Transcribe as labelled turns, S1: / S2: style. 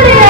S1: Saturday!